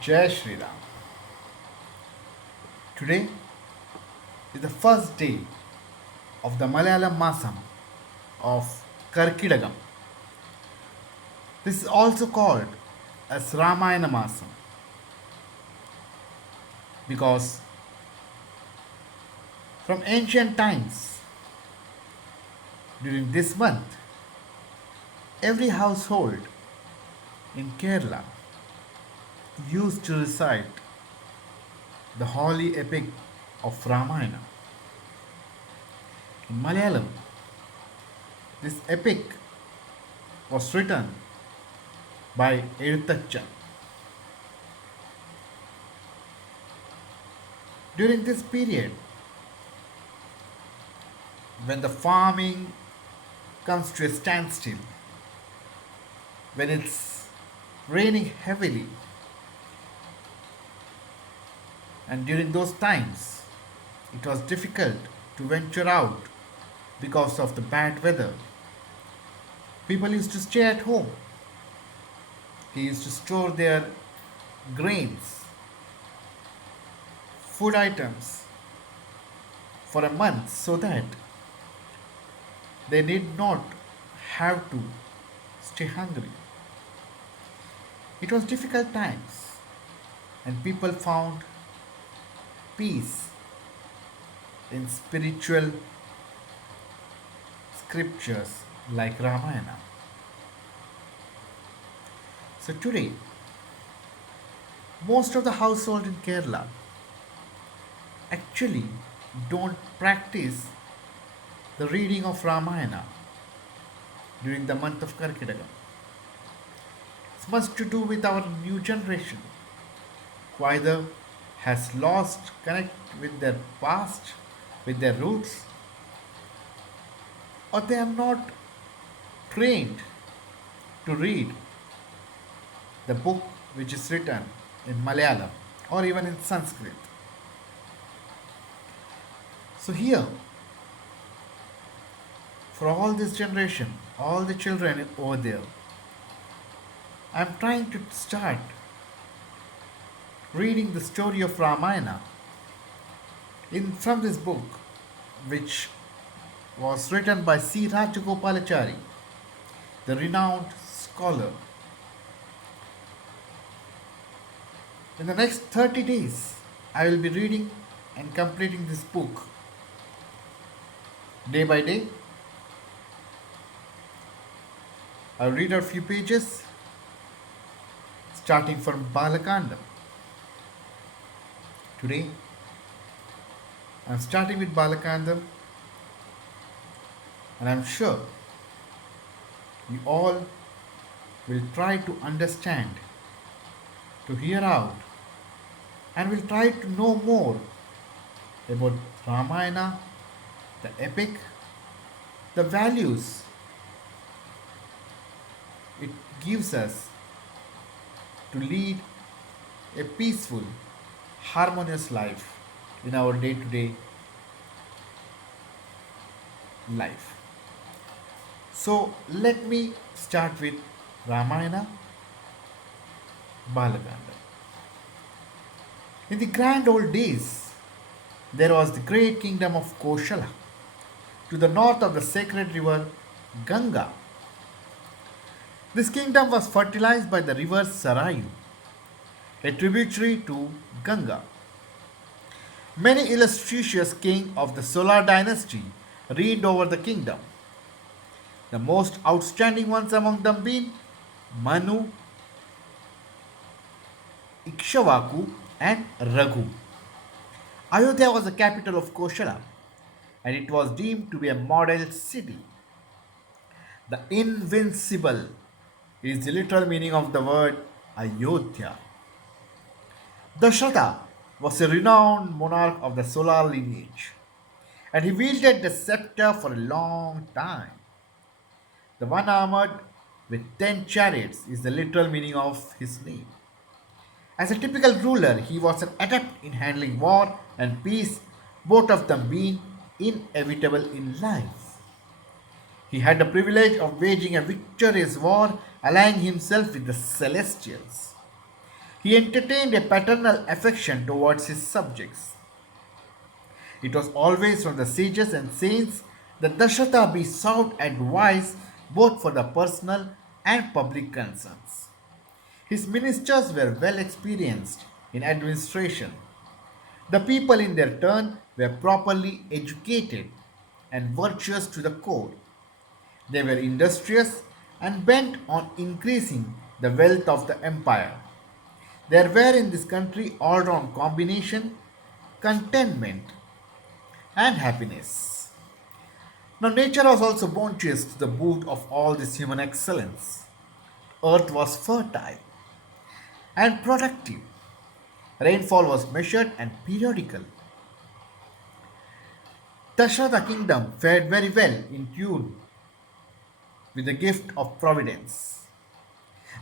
Jai Shri Ram. Today is the first day of the Malayalam Masam of Karkidagam. This is also called as Ramayana Masam because from ancient times during this month every household in Kerala used to recite the holy epic of Ramayana. In Malayalam, this epic was written by Eഴുത്തച്ഛൻ. During this period, when the farming comes to a standstill, when it's raining heavily, and during those times, it was difficult to venture out because of the bad weather. People used to stay at home. They used to store their grains, food items for a month so that they need not have to stay hungry. It was difficult times and people found peace in spiritual scriptures like Ramayana. So today, most of the household in Kerala actually don't practice the reading of Ramayana during the month of Karkidagam. It's much to do with our new generation who either has lost connect with their past, with their roots, or they are not trained to read the book which is written in Malayalam or even in Sanskrit. So here, for all this generation, all the children over there, I am trying to start reading the story of Ramayana from this book, which was written by C. Rajagopalachari, the renowned scholar. In the next 30 days, I will be reading and completing this book day by day. I'll read a few pages starting from Balakandam. Today, I'm starting with Balakandam, and I'm sure you all will try to understand, to hear out, and will try to know more about Ramayana, the epic, the values it gives us to lead a peaceful, harmonious life in our day to day life. So let me start with Ramayana Balakanda. In the grand old days, there was the great kingdom of Koshala to the north of the sacred river Ganga. This kingdom was fertilized by the river Sarayu, a tributary to Ganga. Many illustrious kings of the Solar dynasty reigned over the kingdom. The most outstanding ones among them being Manu, Ikshvaku, and Raghu. Ayodhya was the capital of Koshala and it was deemed to be a model city. The invincible is the literal meaning of the word Ayodhya. Dasharatha was a renowned monarch of the Solar lineage and he wielded the scepter for a long time. The one armored with 10 chariots is the literal meaning of his name. As a typical ruler, he was an adept in handling war and peace, both of them being inevitable in life. He had the privilege of waging a victorious war, allying himself with the Celestials. He entertained a paternal affection towards his subjects. It was always from the sages and saints that Dasharatha be sought advice both for the personal and public concerns. His ministers were well experienced in administration. The people, in their turn, were properly educated and virtuous to the core. They were industrious and bent on increasing the wealth of the empire. There were in this country all round combination, contentment, and happiness. Now, nature was also bounteous to the boot of all this human excellence. Earth was fertile and productive. Rainfall was measured and periodical. Tashrata kingdom fared very well in tune with the gift of providence.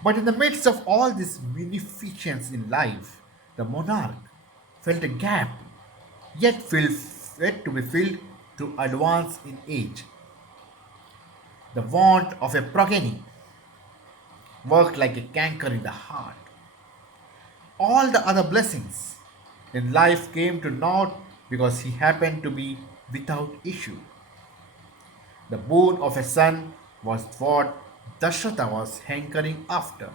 But in the midst of all this munificence in life, the monarch felt a gap yet to be filled to advance in age. The want of a progeny worked like a canker in the heart. All the other blessings in life came to naught because he happened to be without issue. The boon of a son was what Dashrata was hankering after.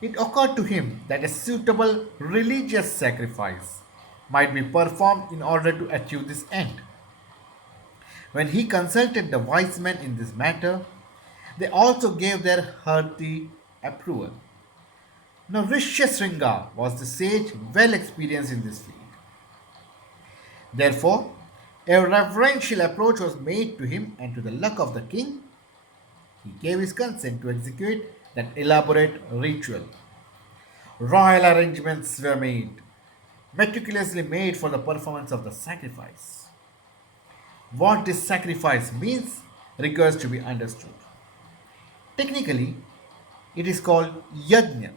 It occurred to him that a suitable religious sacrifice might be performed in order to achieve this end. When he consulted the wise men in this matter, they also gave their hearty approval. Now, Rishyasringa was the sage well experienced in this field. Therefore, a reverential approach was made to him, and to the luck of the king, he gave his consent to execute that elaborate ritual. Royal arrangements were made, meticulously made for the performance of the sacrifice. What this sacrifice means requires to be understood. Technically, it is called yajna,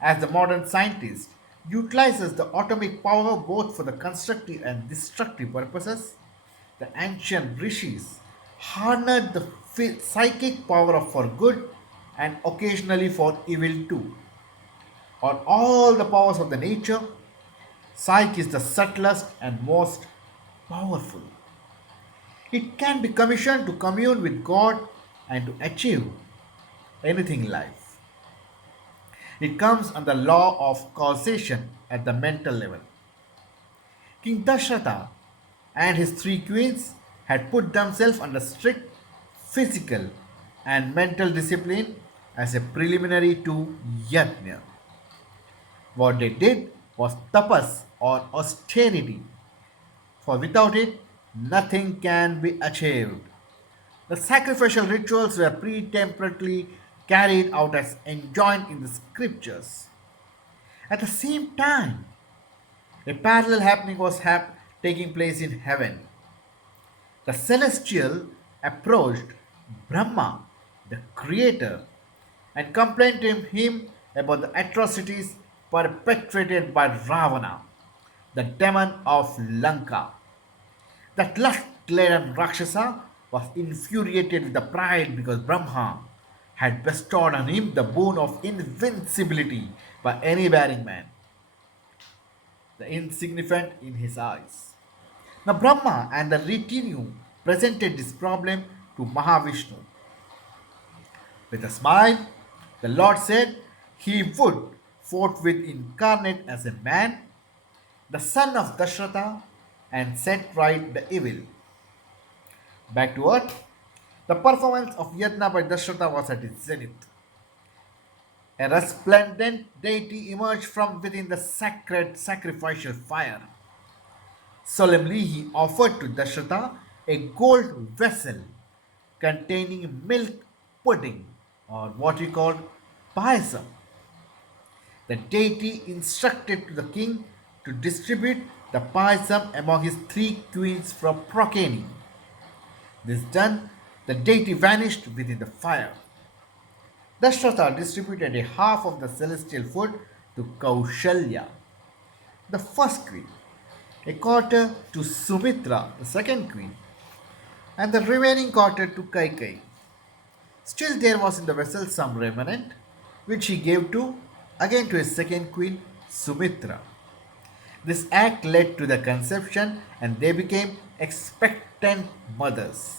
as the modern scientist utilizes the atomic power both for the constructive and destructive purposes. The ancient rishis harnessed the psychic power of for good and occasionally for evil too. On all the powers of the nature, psyche is the subtlest and most powerful. It can be commissioned to commune with God and to achieve anything in life. It comes under law of causation at the mental level. King Dashrata and his three queens had put themselves under strict physical and mental discipline as a preliminary to yajna. What they did was tapas or austerity, for without it, nothing can be achieved. The sacrificial rituals were pretemperately carried out as enjoined in the scriptures. At the same time, a parallel happening was taking place in heaven. The celestial approached Brahma, the creator, and complained to him about the atrocities perpetrated by Ravana, the demon of Lanka. That lust-laden Rakshasa was infuriated with the pride because Brahma had bestowed on him the boon of invincibility by any bearing man, the insignificant in his eyes. Now Brahma and the retinue presented this problem to Mahavishnu. With a smile, the Lord said he would forthwith incarnate as a man, the son of Dashrata, and set right the evil. Back to earth, the performance of Yajna by Dashrata was at its zenith. A resplendent deity emerged from within the sacred sacrificial fire. Solemnly, he offered to Dashrata a gold vessel containing milk pudding, or what we call payasam. The deity instructed to the king to distribute the payasam among his three queens for proclaiming. This done, the deity vanished within the fire. Dashrata distributed a half of the celestial food to Kaushalya, the first queen, a quarter to Sumitra, the second queen, and the remaining quarter to Kaikai. Still, there was in the vessel some remnant, which he gave to again to his second queen, Sumitra. This act led to the conception and they became expectant mothers.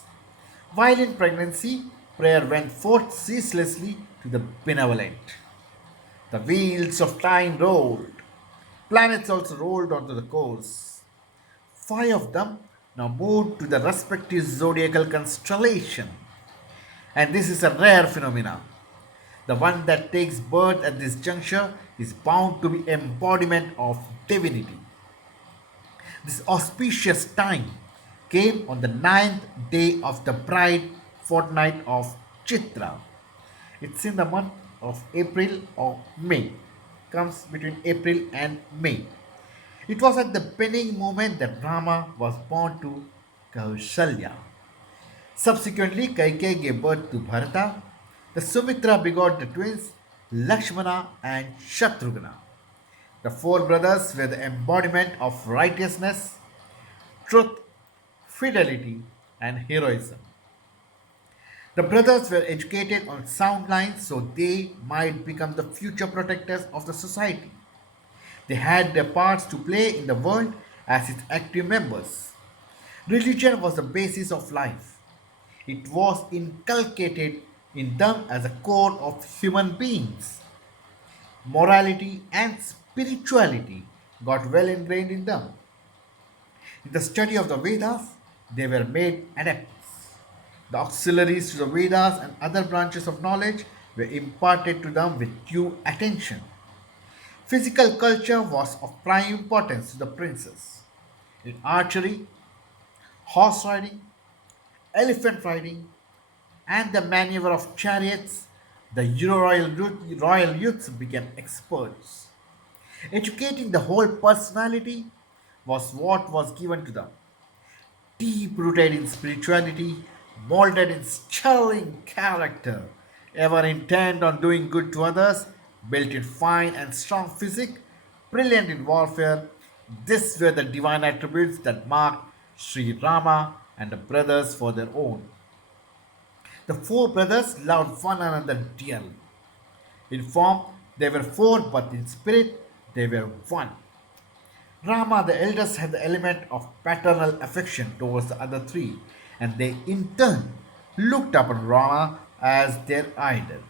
While in pregnancy, prayer went forth ceaselessly to the benevolent. The wheels of time rolled. Planets also rolled onto the course. Five of them now moved to the respective zodiacal constellation. And this is a rare phenomenon. The one that takes birth at this juncture is bound to be embodiment of divinity. This auspicious time came on the ninth day of the bride fortnight of Chitra. It's in the month of April or May. Comes between April and May. It was at the beginning moment that Rama was born to Kausalya. Subsequently, Kaikeyi gave birth to Bharata. The Sumitra begot the twins Lakshmana and Shatrughna. The four brothers were the embodiment of righteousness, truth, fidelity, and heroism. The brothers were educated on sound lines so they might become the future protectors of the society. They had their parts to play in the world as its active members. Religion was the basis of life. It was inculcated in them as a core of human beings. Morality and spirituality got well ingrained in them. In the study of the Vedas, they were made adepts. The auxiliaries to the Vedas and other branches of knowledge were imparted to them with due attention. Physical culture was of prime importance to the princes. In archery, horse riding, elephant riding, and the maneuver of chariots, the royal youths became experts. Educating the whole personality was what was given to them. Deep rooted in spirituality, molded in sterling character, ever intent on doing good to others, built in fine and strong physique, brilliant in warfare. These were the divine attributes that marked Sri Rama and the brothers for their own. The four brothers loved one another dearly. In form, they were four, but in spirit, they were one. Rama, the eldest, had the element of paternal affection towards the other three, and they in turn looked upon Rama as their idol.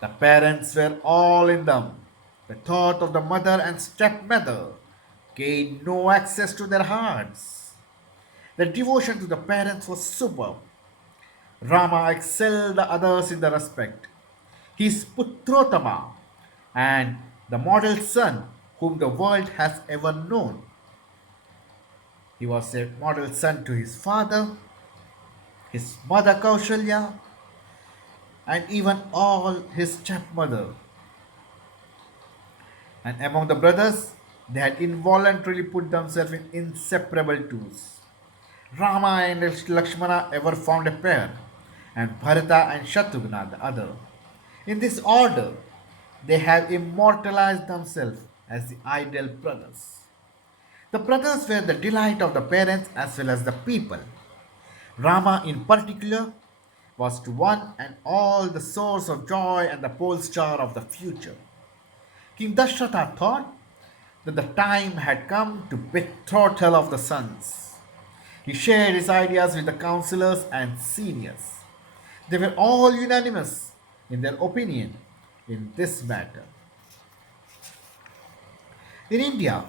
The parents were all in them. The thought of the mother and stepmother gained no access to their hearts. The devotion to the parents was superb. Rama excelled the others in the respect. He is Putrotama and the model son whom the world has ever known. He was a model son to his father, his mother Kaushalya, and even all his stepmother. And among the brothers, they had involuntarily put themselves in inseparable twos. Rama and Lakshmana ever found a pair, and Bharata and Shatrughna the other. In this order, they have immortalized themselves as the ideal brothers. The brothers were the delight of the parents as well as the people. Rama, in particular, was to one and all the source of joy and the pole star of the future. King Dashrata thought that the time had come to betrothal of the sons. He shared his ideas with the counselors and seniors. They were all unanimous in their opinion in this matter. In India,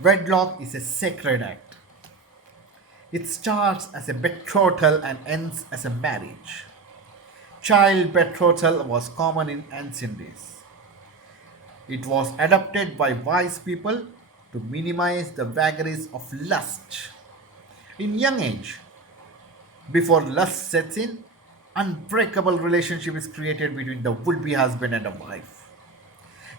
wedlock is a sacred act. It starts as a betrothal and ends as a marriage. Child betrothal was common in ancient days. It was adopted by wise people to minimize the vagaries of lust. In young age, before lust sets in, unbreakable relationship is created between the would-be husband and a wife.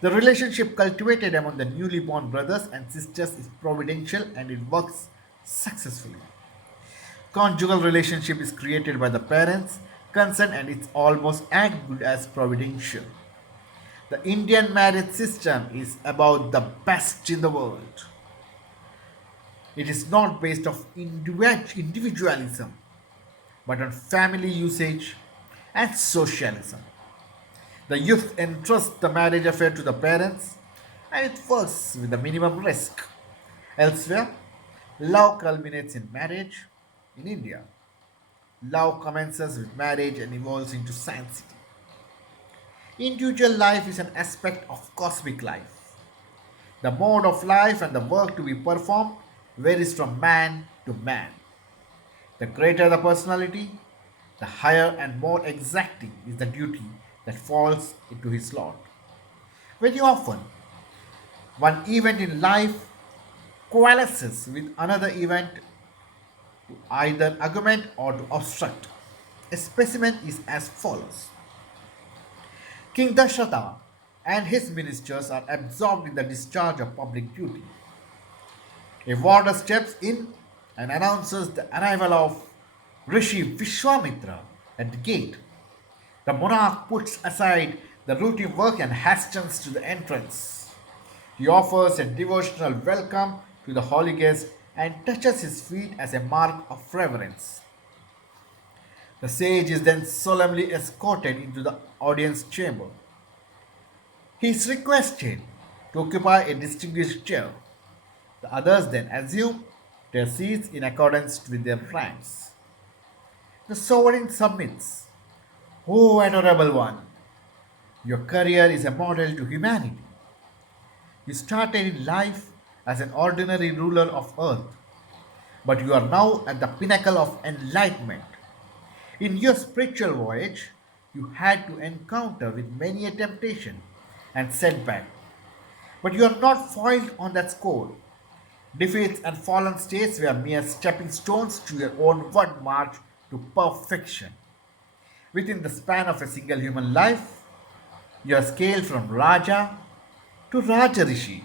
The relationship cultivated among the newly born brothers and sisters is providential and it works successfully. Conjugal relationship is created by the parents concerned and it's almost as good as providential. The Indian marriage system is about the best in the world. It is not based on individualism, but on family usage and socialism. The youth entrusts the marriage affair to the parents and it works with the minimum risk. Elsewhere, love culminates in marriage. In India, love commences with marriage and evolves into sanctity. Individual life is an aspect of cosmic life. The mode of life and the work to be performed varies from man to man. The greater the personality, the higher and more exacting is the duty that falls into his lot. Very often, one event in life coalesces with another event to either augment or to obstruct. A specimen is as follows. King Dashrata and his ministers are absorbed in the discharge of public duty. A warder steps in and announces the arrival of Rishi Vishwamitra at the gate. The monarch puts aside the routine work and hastens to the entrance. He offers a devotional welcome to the holy guest and touches his feet as a mark of reverence. The sage is then solemnly escorted into the audience chamber. He is requested to occupy a distinguished chair. The others then assume their seats in accordance with their ranks. The sovereign submits. O adorable one, your career is a model to humanity. You started in life as an ordinary ruler of earth, but you are now at the pinnacle of enlightenment. In your spiritual voyage, you had to encounter with many a temptation and setback, but you are not foiled on that score. Defeats and fallen states were mere stepping stones to your onward march to perfection. Within the span of a single human life, you are scaled from Raja to Rajarishi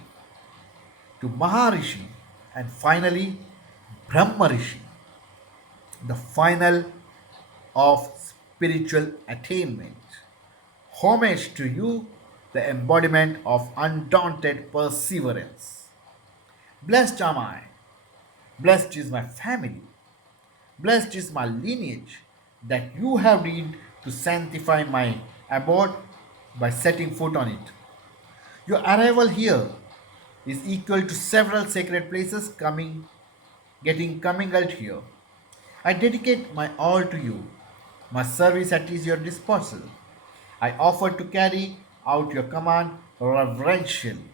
to Maharishi and finally Brahmarishi, the final of spiritual attainment. Homage to you, the embodiment of undaunted perseverance. Blessed am I, blessed is my family, blessed is my lineage that you have deemed to sanctify my abode by setting foot on it. Your arrival here is equal to several sacred places getting commingled here. I dedicate my all to you. My service at is your disposal. I offer to carry out your command reverentially.